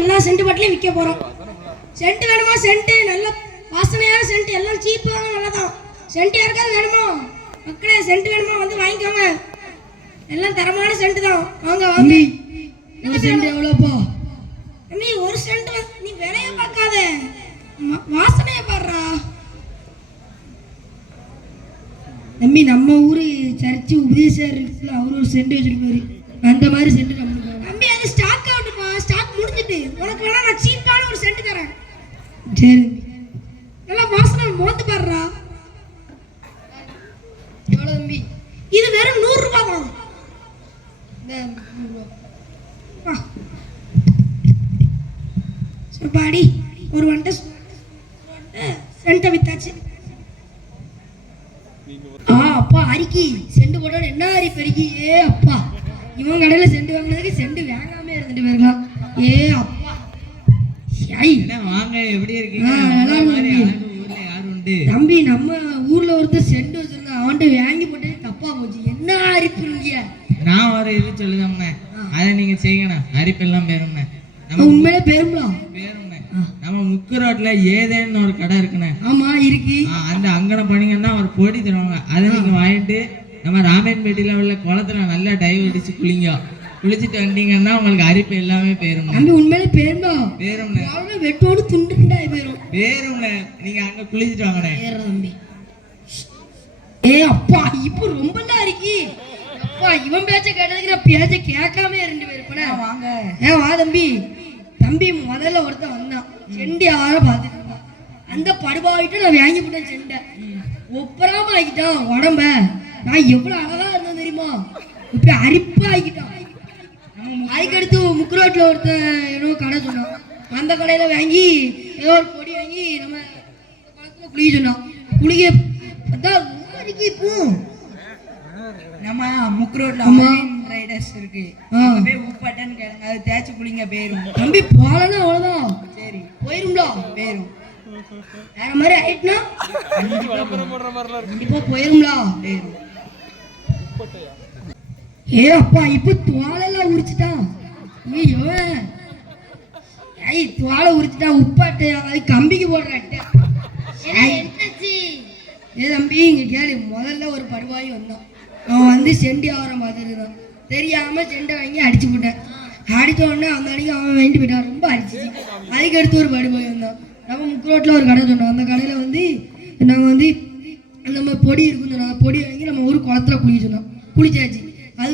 எல்லா சென்ட் பாட்டிலையும் விற்க போறோம். சென்ட் வேணுமா? சென்ட் நல்ல வாசனையான சென்ட், எல்லாம் சீப்பான நல்லதான். சென்ட் யாருக்காவது வேணுமா மக்களே? சென்ட் வேணுமா? வந்து வாங்கிக்கோங்க. எல்லாம் தரமான சென்ட் தான். வாங்க வாங்க. ஒரு சென்ட் எவ்வளோப்பா? தம்பி ஒரு சென்ட் நீ விலைய பார்க்காத, வாசனைய பாடுறா. தம்பி நம்ம ஊரு சர்ச்சு உபதேசர் இருக்குல்ல, அவர் ஒரு சென்ட் வச்சிருப்பாரு. அந்த மாதிரி சென்ட் நம்மளுக்கு தம்பி அது ஸ்டாக் அவுட்மா, ஸ்டாக் முடிஞ்சிட்டு. உனக்கு வேணா நான் சீப்பான ஒரு சென்ட் தரேன். சரி நல்லா வாசனை மோந்து பாடுறா. எவ்வளோ தம்பி? இது வெறும் 100 ரூபாய் தான். பாடி ஒரு வண்டை சென்ட்டை வித்தாச்சு. அப்பா அரிக்கி செண்டு போட்டா என்ன அரி பெருக்கி. ஏ அப்பா, இவன் கடையில செண்டு வாங்கினதுக்கு செண்டு வாங்காம இருந்துட்டு போயிருக்கலாம். ஏ அப்பா வாங்க, எப்படி இருக்கீங்க? தம்பி நம்ம ஊர்ல ஒருத்தர் செண்டு வச்சிருந்தா, அவன்கிட்ட வாங்கி போட்டு தப்பா போச்சு. என்ன அரிப்புங்க? நான் ஒரு இது சொல்லுதம்ண்ணே, அதை நீங்க செய்யணும். அரிப்பெல்லாம் பேரும்ண்ணே. உண்மையிலே பேரும்லாம் பேரும்ண்ணே. நம்ம முக்கு ரோட்ல ஏதேன்னு ஒரு கடை இருக்குண்ணே. ஆமா இருக்கு. அந்த அங்கனை பண்ணீங்கன்னா ஒரு பொடி தருவாங்க. அதை நீங்க வாங்கிட்டு நம்ம ராமேன்பேட்டையில உள்ள குளத்துல நல்லா டைவ் அடிச்சு குளிச்சுட்டு வந்தீங்கன்னா உங்களுக்கு அரிப்பு எல்லாமே பேரும். தம்பி உண்மையிலே பேரும்டா. பேரும்ண்ணே. வெட்டோடு துண்டுண்டா பேரும். பேரும்ண்ணே. நீங்க அங்க குளிச்சுட்டு வாங்கண்ணே. தம்பி ஏ அப்பா, இப்போ ரொம்ப இருக்கு. அப்பா இவன் பேச்ச கேட்டதுக்கு நான் பேச்ச கேட்காம இருந்து போயிருப்பேன். வாங்க. வா தம்பி. தம்பி முதல்ல ஒருத்தன் வந்தான், செண்டி ஆற பார்த்துட்டு இருந்தான். அந்த படுபாவிட்டு நான் வாங்கி போட்டேன் செண்டை. ஒப்பராம ஆகிட்டான் உடம்ப. நான் எவ்வளவு அழகா இருந்தேன் தெரியுமா? இப்ப அரிப்பா ஆகிட்டான். அதுக்கடுத்து முக்குரோட்டில் ஒருத்தன் ஏதோ கடை சொன்னான். அந்த கடையில வாங்கி ஏதோ ஒரு பொடி வாங்கி நம்ம குளத்துல குளிக்க சொன்னான். குளிக்க பார்த்தா ரொம்ப அரிக்கி. இப்போ நம்ம முக்கு ரோட்ல ரைடர்ஸ் இருக்கு, போய் உப்பாட்டன்னு கேளுங்க, அது தேய்ச்சி குளிங்க போயிரும். தம்பி போலன்னா அவ்வளவுதான். சரி போயிரும்டா. போயிரும். வேற மாதிரி ஆயிட்டுனா கண்டிப்பா போயிரும்டா. போயிரும். ஏ அப்பா, இப்ப தோலெல்லாம் உரிச்சுட்டான். ஐய் தோலை உரிச்சுட்டான். உப்பாட்டை அது கம்பிக்கு போடுற அட்டை. ஏ தம்பி இங்க கேளு. முதல்ல ஒரு படுவாயி வந்தான். அவன் வந்து செண்டி ஆகிற மாதிரி தான் தெரியாம செண்டை வாங்கி அடிச்சு போட்டேன். அடித்த உடனே அந்த அன்னைக்கு அவன் வாங்கிட்டு போயிட்டான். ரொம்ப அடிச்சிச்சு. அதுக்கு அடுத்து ஒரு படுபாய் வந்தான். நம்ம முக்கு ரோட்டில் ஒரு கடை சொன்னோம். அந்த கடையில் வந்து நாங்கள் வந்து நம்ம பொடி இருக்குன்னு சொன்னோம். பொடி வாங்கி நம்ம ஒரு குளத்துல குளிக்க சொன்னோம். குளிச்சாச்சு. அது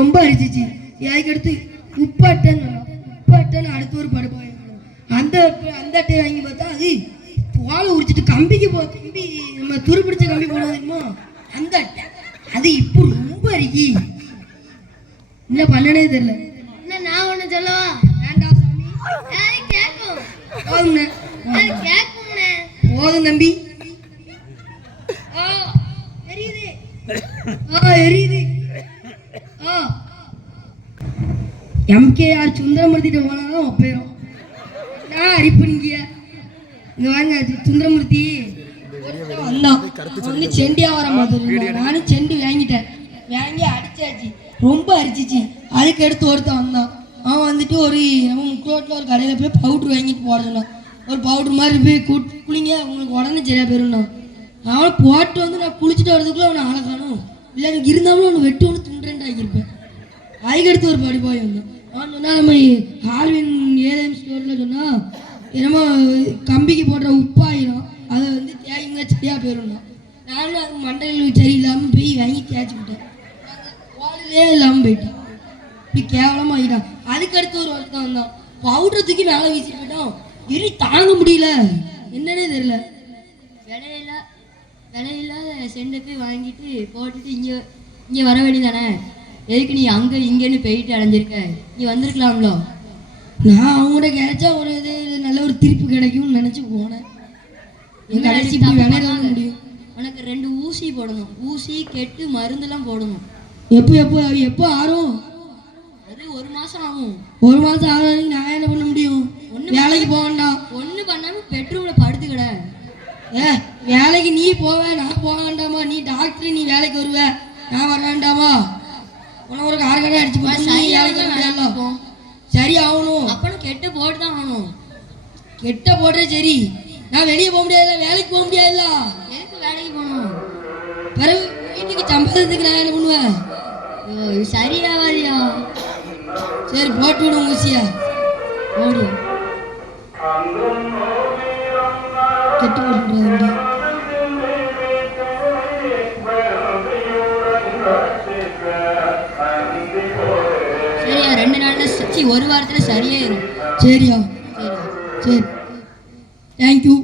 ரொம்ப அரிச்சிச்சு. அதுக்கு அடுத்து உப்பாட்டன்னு சொன்னோம். உப்பாட்டன்னு அடுத்து ஒரு படுபாய் அந்த அட்டை வாங்கி பார்த்தா அது தோலை உரிச்சிட்டு கம்பிக்கு கம்பி நம்ம துருப்பிடிச்ச கம்பி போடுவோம் தெரியுமா, அந்த அட்டை. அது இப்போ ரொம்ப அரிக்கி. என்ன பண்ணனே தெரியல. என்ன நான் ஒண்ணு சொல்லவா? வேண்டாம் சாமி. கேக்கும் போதும்ண்ணே. கேக்கும்ண்ணே. போதும் தம்பி. எரியுது. எரியுது. எம்கேஆர் சுந்தரமூர்த்திட்ட போனாதான் ஒப்பேரும். நான் அரிப்புங்க. இங்க வாங்க, சுந்தரமூர்த்தி வந்தான். வந்து செண்டியா வர மாதிரி. நானும் செண்டு வாங்கிட்டேன். வாங்கி அடிச்சாச்சு. ரொம்ப அரிச்சிச்சு. அதுக்கு எடுத்து ஒருத்தன் வந்தான். அவன் வந்துட்டு ஒரு நம்ம முக்கோட்டில் ஒரு கடையில் போய் பவுட்ரு வாங்கிட்டு போட சொன்னான். ஒரு பவுட்ரு மாதிரி போய் குளிங்க, உங்களுக்கு உடனே சரியா போயிருந்தான். அவனை போட்டு வந்து நான் குளிச்சுட்டு வரதுக்குள்ள அவனை அழகானும் இல்லை, எனக்கு இருந்தாலும் அவனை வெட்டு ஒன்று துண்டுறேன்ட்டு ஆகியிருப்பேன். அதுக்கடுத்து ஒரு படி போய் வந்தான். அவன் சொன்னால் நம்ம ஆல்வின் ஏஎம் ஸ்டோரில் சொன்னால் என்னமோ கம்பிக்கு போடுற உப்பாயிரும், அதை வந்து தேய்ங்க சரியாக போயிடணும். நானும் அது மண்டையில் சரியில்லாமல் போய் வாங்கி தேய்ச்சி விட்டேன். கோலிலே இல்லாமல் போயிட்டான். இப்படி கேவலமாக ஆகிட்டான். அதுக்கடுத்து ஒரு ஒருத்தன் வந்தான். பவுடர் தூக்கி மேலே வீசிட்டு போயிட்டான். எரி தாங்க முடியல. என்னன்னே தெரியல. விலையில்லாத செண்டை வாங்கிட்டு போட்டுட்டு இங்கே வர வேண்டியதானே? எதுக்கு நீ அங்கே இங்கேன்னு போயிட்டு அடைஞ்சிருக்க? நீ வந்திருக்கலாம்ல. நான் அவங்கள்ட்ட கிடைச்சா ஒரு இது நல்ல ஒரு திருப்பு கிடைக்கும்னு நினச்சி போனேன். என் கடைசி விளையாட முடியும். உனக்கு 2 ஊசி போடணும். ஊசி கெட்டு மருந்துலாம் போடணும். எப்போ ஆறும்? அது 1 மாதம் ஆகும். 1 மாதம் ஆகாது. நான் என்ன பண்ண முடியும்? வேலைக்கு போக வேண்டாம். ஒன்றும் பண்ணாமல் பெட்ரூமில் படுத்துக்கிட. வேலைக்கு நீ போவ, நான் போக வேண்டாமா? நீ டாக்டர், நீ வேலைக்கு வருவ, நான் வர வேண்டாமா? உனக்கு ஒரு காரக்கடை அடிச்சு போட்டு கெட்ட போட்டு தான் ஆகணும். கெட்ட போடுறே சரி, நான் வெளியே போக முடியாதுல்ல, வேலைக்கு போக முடியாதுல்ல. எதுக்கு வேலைக்கு போகணும்? பிறகு வீட்டுக்கு சம்பாதிக்கிறதுக்கு நான் என்ன பண்ணுவேன்? ஐயோ, இது சரியாவாதியா. சரி போட்டு விடுவோம் ஊசியா. ஓடியா. கெட்டு போட்டு சரியா, 2 நாள்ல ஒரு வாரத்துல சரியாயிரும். சரியா? சரி. சரி, தேங்க்யூ.